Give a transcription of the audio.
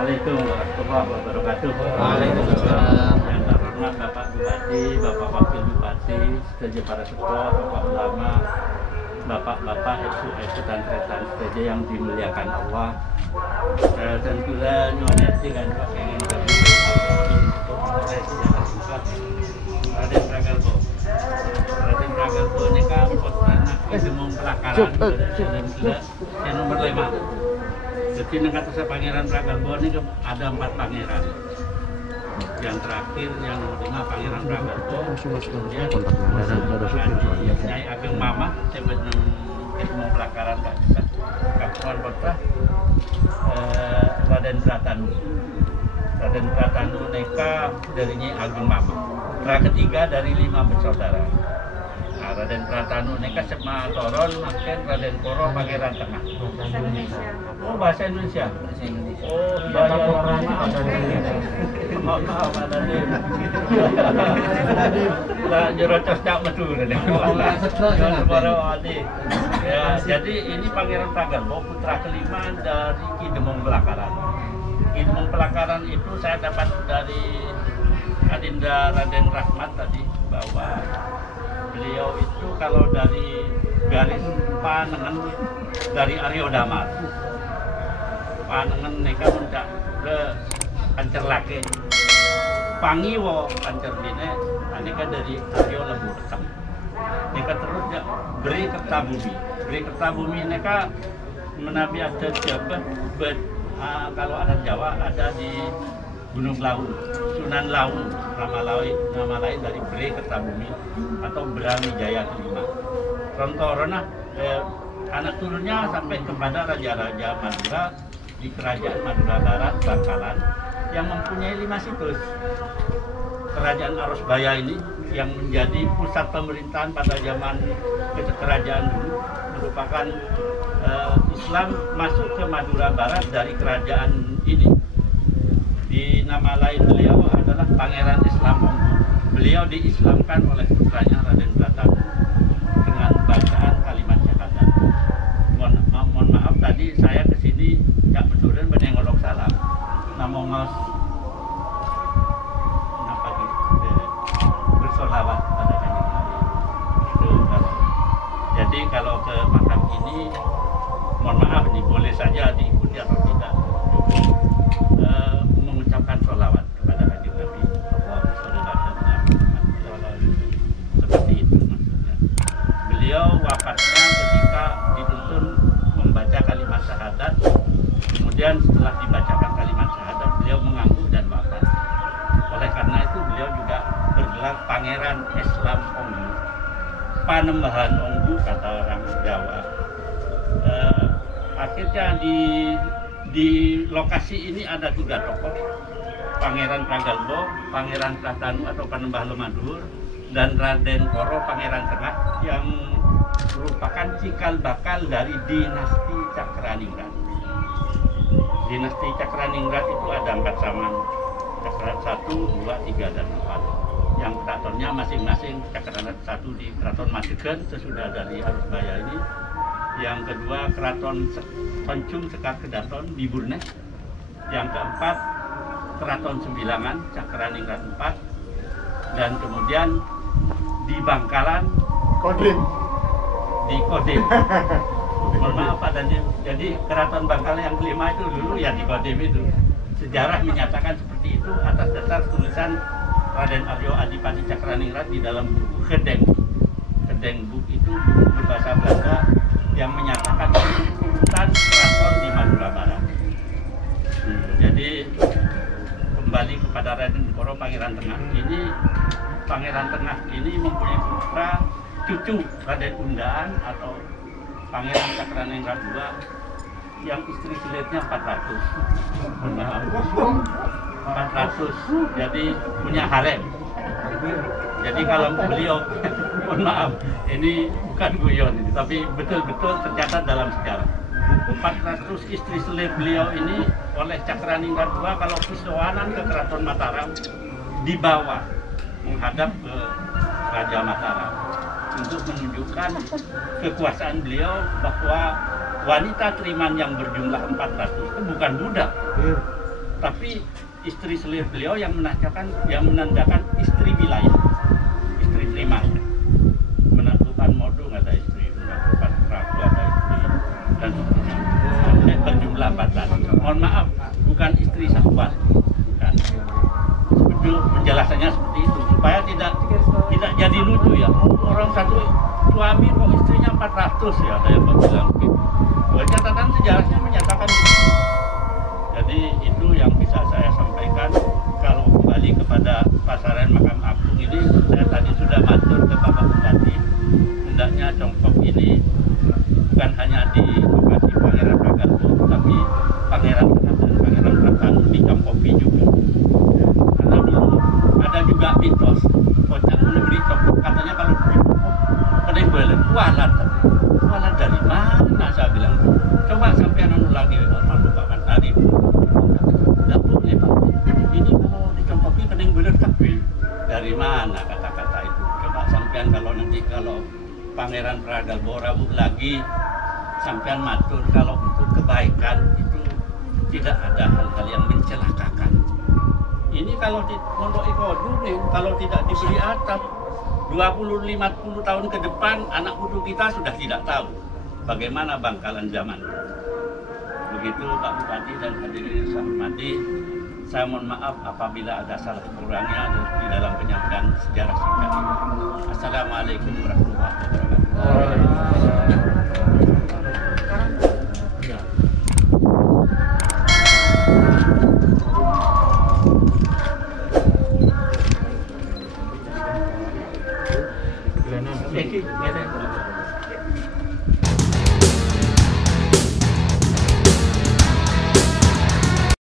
Assalamualaikum warahmatullahi wabarakatuh. Waalaikumsalam. Yang terhormat Bapak Bupati, Bapak Wakil Bupati, setuju para ketua, Bapak Ulama, Bapak-bapak, ibu-ibu, tante-tante saja yang dimuliakan Allah. Dan pula nyoneti kan Pak pengen kami Raden Pragalbo. Raden Pragalbo ini kan anak Demung Pelakaran dan pula yang nomor 5. Jadi dengan kata Pangeran Pragalbo ini ada 4 pangeran. Yang terakhir yang nomor 5 Pangeran Pragalbo. Kemudian ada Nyai Ageng Mama sebelum Demung Pelakaran Kapuan Kota Raden Pratanu. Raden Pratanu neka dari Nyai Ageng Mama. Ketiga dari 5 bersaudara. Nah, Raden Pratanu neka sama Toron makin Raden Koro Pangeran Tengah. Oh, bahasa Indonesia. Oh, maaf ada di. Lah jerocos tak betul ya, jadi ini Pangeran Pragalbo putra kelima dari Ki Demung Pelakaran. Ki Demung Pelakaran itu saya dapat dari Adinda Raden Rahmat tadi bahwa beliau itu kalau dari garis Panengen dari Aryo Damar. Panengen neka mendak ke Pancer Lake. Pangiwo Pancer Bine, neka dari Aryo Lembu Rekam. Neka terus ya Beri Kertabumi. Beri Kertabumi neka menabi ada siapa? Kalau anak Jawa ada di Gunung Lawu, Sunan Lawu, nama lain dari Beri Kertabumi atau Brawijaya kelima. Rontorona anak turunnya sampai kepada raja-raja Madura di kerajaan Madura Barat Bangkalan yang mempunyai 5 situs. Kerajaan Arosbaya ini yang menjadi pusat pemerintahan pada zaman kerajaan dulu merupakan Islam masuk ke Madura Barat dari kerajaan ini. Di nama lain beliau adalah Pangeran Islam Onggu. Beliau diislamkan oleh putranya Raden Pratanu dengan bacaan kalimat syahadat. Mohon maaf tadi saya kesini nggak betulan menengolok salam. Namun bersolawat pada kanjeng Nabi. Jadi kalau ke makam ini, mohon maaf nih boleh saja diikuti atau tidak. Mengucapkan sholawat kepada kanjeng Nabi. Seperti itu maksudnya. Beliau wafatnya ketika dituntun membaca kalimat syahadat. Kemudian setelah dibacakan kalimat syahadat, beliau mengangguk dan wafat. Oleh karena itu beliau juga bergelar Pangeran Islam Onggu. Panembahan Onggu kata orang Jawa. Akhirnya di lokasi ini ada 3 tokoh, Pangeran Pragalbo, Pangeran Pratanu atau Panembah Lemadur, dan Raden Koro Pangeran Tengah yang merupakan cikal bakal dari dinasti Cakraningrat. Dinasti Cakraningrat itu ada 4 zaman, Cakraningrat 1, 2, 3, dan 4. Yang keratonnya masing-masing Cakraningrat 1 di Keraton Magetan sesudah dari Arosbaya ini. Yang kedua Keraton Toncung Sekar Kedaton di Burnes. Yang keempat Keraton Sembilangan Cakraningrat 4. Dan kemudian di Bangkalan Kodim. Di Kodim. Mohon maaf Pak Dandim. Jadi Keraton Bangkalan yang kelima itu dulu ya di Kodim itu. Sejarah menyatakan seperti itu atas dasar tulisan Raden Aryo Adipati Cakraningrat di dalam buku Gedeng. Gedeng buku itu buku berbahasa Belanda yang menyatakan urutan keraton di Madura Barat. Jadi kembali kepada Raden Koro Pangeran Tengah. Ini Pangeran Tengah ini mempunyai putra cucu Raden Undaan atau Pangeran Cakraningrat II yang istri selitnya 400. 400. Jadi punya harem. Jadi kalau beliau, mohon maaf, ini bukan guyon ini, tapi betul-betul tercatat dalam sejarah. 400 istri selir beliau ini oleh Cakraningrat II kalau pisoanan ke Keraton Mataram dibawa menghadap ke Raja Mataram untuk menunjukkan kekuasaan beliau bahwa wanita Triman yang berjumlah 400 itu bukan budak. tapi istri beliau yang menandakan istri wilayah, istri terima, menentukan modu ada istri, menentukan prabu ada istri, dan seterusnya. Sampai berjumlah 14. Mohon maaf, bukan istri sahabat, bukan. Itu penjelasannya seperti itu supaya tidak jadi lucu ya. Orang satu suami kok istrinya 400 ya, ada yang bilang gitu. Catatan sejarahnya menyatakan begitu. Jadi itu yang bisa saya sampaikan. Kalau kembali kepada pasaran Makam Agung ini, saya tadi sudah matur ke Bapak Bupati, hendaknya Congkop ini bukan hanya di lokasi Pangeran Pragattu, tapi Pangeran Tengah dan Pangeran Pratantu di Congkopi juga. Karena dulu ada juga mitos Pocang Negeri Congkop, katanya kalau di Kedeng Belen, walat dari mana, saya bilang. Coba sampai anu lagi Pak tadi. Tidak boleh Pak. Ini kalau di Congkopi Kedeng Belen tapi dari mana kata-kata itu? Coba sampean kalau Pangeran Pragalbo rawuh lagi, sampean matur kalau untuk kebaikan itu tidak ada hal-hal yang mencelakakan. Ini kalau di Pondok Ikodu nih, kalau tidak diberi atap 20-50 tahun ke depan, anak cucu kita sudah tidak tahu bagaimana bangkalan zaman. Begitu Pak Bupati dan hadirin yang saya hormati, saya mohon maaf apabila ada salah kurangnya di dalam penyampaian sejarah singkat ini. Assalamualaikum warahmatullahi wabarakatuh. Thank you.